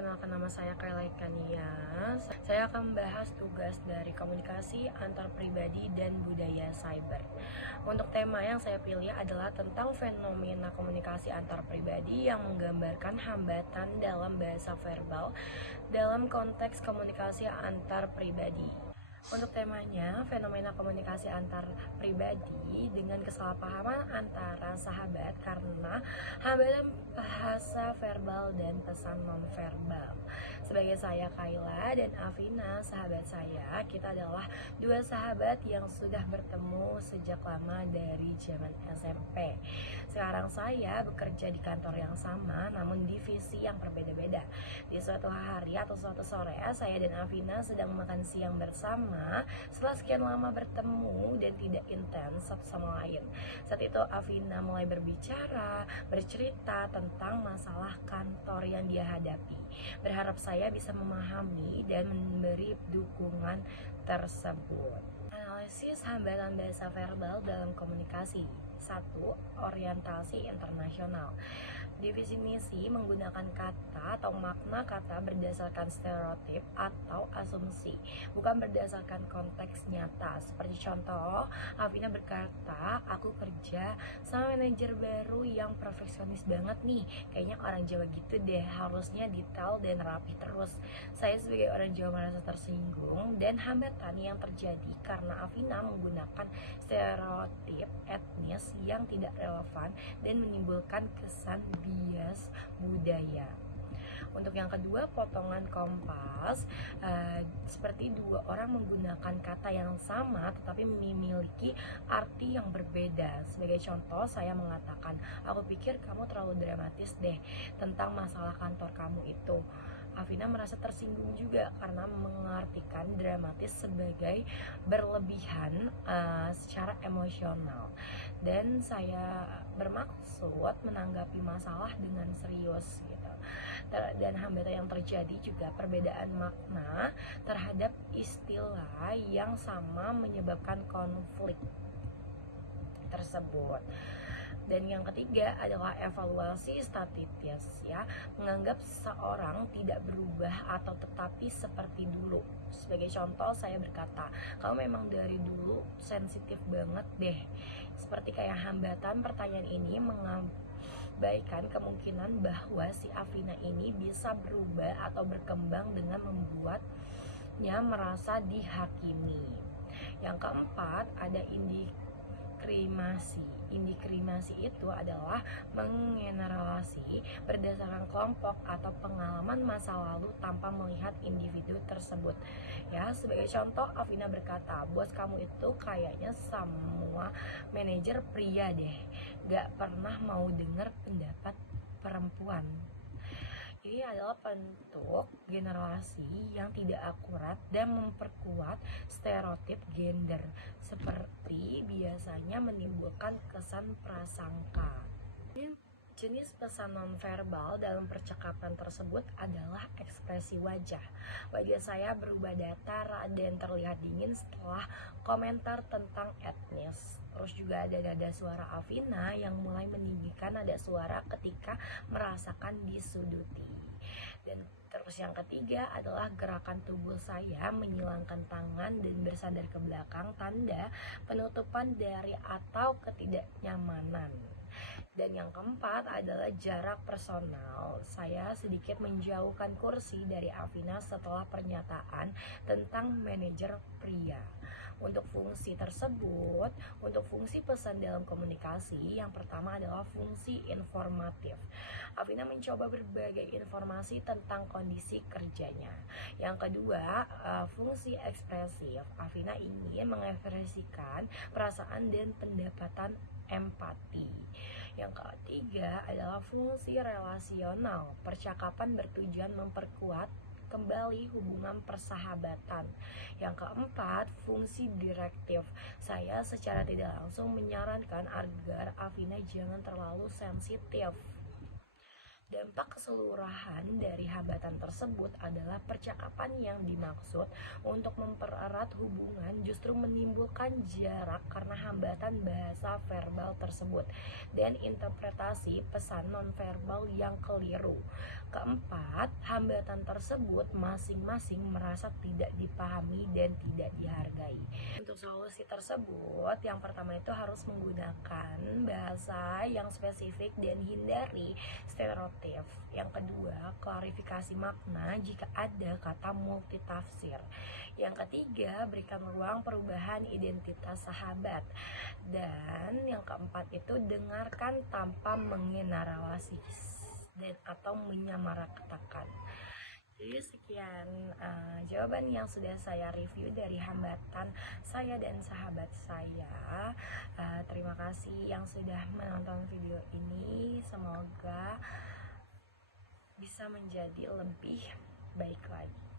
perkenalkan nama saya Kayla Ikania. Saya akan membahas tugas dari komunikasi antar pribadi dan budaya cyber. Untuk tema yang saya pilih adalah tentang fenomena komunikasi antar pribadi yang menggambarkan hambatan dalam bahasa verbal dalam konteks komunikasi antar pribadi. Untuk temanya, fenomena komunikasi antar pribadi dengan kesalahpahaman antara sahabat karena hambatan bahasa verbal dan pesan nonverbal. Sebagai saya Kayla dan Afina, sahabat saya, kita adalah dua sahabat yang sudah bertemu sejak lama dari zaman SMP. Sekarang saya bekerja di kantor yang sama namun divisi yang berbeda-beda. Di suatu hari atau suatu sore, saya dan Afina sedang makan siang bersama setelah sekian lama bertemu dan tidak intens satu sama lain. Saat itu Afina mulai berbicara, bercerita tentang masalah kantor yang dia hadapi. Berharap saya bisa memahami dan memberi dukungan tersebut. Analisis hambatan bahasa verbal dalam komunikasi. 1. Orientasi internasional. Definisi menggunakan kata atau makna kata berdasarkan stereotip atau asumsi, bukan berdasarkan konteks nyata. Seperti contoh, Afina berkata, aku kerja sama manajer baru yang perfeksionis banget nih. Kayaknya orang Jawa gitu deh, harusnya detail dan rapi terus. Saya sebagai orang Jawa merasa tersinggung dan hambatan yang terjadi karena Afina menggunakan stereotip etnis yang tidak relevan dan menimbulkan kesan bias budaya. Untuk yang kedua, potongan kompas, seperti dua orang menggunakan kata yang sama tetapi memiliki arti yang berbeda. Sebagai contoh, saya mengatakan, aku pikir kamu terlalu dramatis deh tentang masalah kantor kamu itu. Afina merasa tersinggung juga karena mengartikan dramatis sebagai berlebihan secara emosional, dan saya bermaksud menanggapi masalah dengan serius gitu. Dan hambatan yang terjadi juga perbedaan makna terhadap istilah yang sama menyebabkan konflik tersebut. Dan yang ketiga adalah evaluasi statis, ya, menganggap seseorang tidak berubah atau tetapi seperti dulu. Sebagai contoh, saya berkata, kamu memang dari dulu sensitif banget deh. Seperti kayak hambatan pertanyaan ini mengabaikan kemungkinan bahwa si Afina ini bisa berubah atau berkembang dengan membuatnya merasa dihakimi. Yang keempat ada Indikrimasi itu adalah menggeneralisasi berdasarkan kelompok atau pengalaman masa lalu tanpa melihat individu tersebut. Ya, sebagai contoh, Afina berkata, bos kamu itu kayaknya semua manajer pria deh, gak pernah mau dengar pendapat perempuan. Ini adalah bentuk generasi yang tidak akurat dan memperkuat stereotip gender, seperti biasanya menimbulkan kesan prasangka. Jenis pesan nonverbal dalam percakapan tersebut adalah ekspresi wajah. Wajah saya berubah datar dan terlihat dingin setelah komentar tentang etnis. Terus juga ada nada suara Afina yang mulai meninggikan nada suara ketika merasakan disuduti. Dan terus yang ketiga adalah gerakan tubuh saya menyilangkan tangan dan bersandar ke belakang, tanda penutupan dari atau ketidaknyamanan. Dan yang keempat adalah jarak personal. Saya sedikit menjauhkan kursi dari Afina setelah pernyataan tentang manajer pria. Untuk fungsi tersebut, untuk fungsi pesan dalam komunikasi, yang pertama adalah fungsi informatif. Afina mencoba berbagai informasi tentang kondisi kerjanya. Yang kedua, fungsi ekspresif. Afina ingin mengekspresikan perasaan dan pendapatan empati. Yang ketiga adalah fungsi relasional. Percakapan bertujuan memperkuat kembali hubungan persahabatan. Yang keempat, fungsi direktif. Saya secara tidak langsung menyarankan agar Afina jangan terlalu sensitif. Dampak keseluruhan dari hambatan tersebut adalah percakapan yang dimaksud untuk mempererat hubungan justru menimbulkan jarak karena hambatan bahasa verbal tersebut dan interpretasi pesan nonverbal yang keliru. Keempat, hambatan tersebut masing-masing merasa tidak dipahami dan tidak dihargai. Untuk solusi tersebut, yang pertama itu harus menggunakan bahasa yang spesifik dan hindari stereotip. Yang kedua, klarifikasi makna jika ada kata multitafsir. Yang ketiga, berikan ruang perubahan identitas sahabat. Dan yang keempat itu dengarkan tanpa mengeneralisasi dan atau menyamaratakan. Jadi sekian jawaban yang sudah saya review dari hambatan saya dan sahabat saya. Terima kasih yang sudah menonton video ini. Semoga bisa menjadi lebih baik lagi.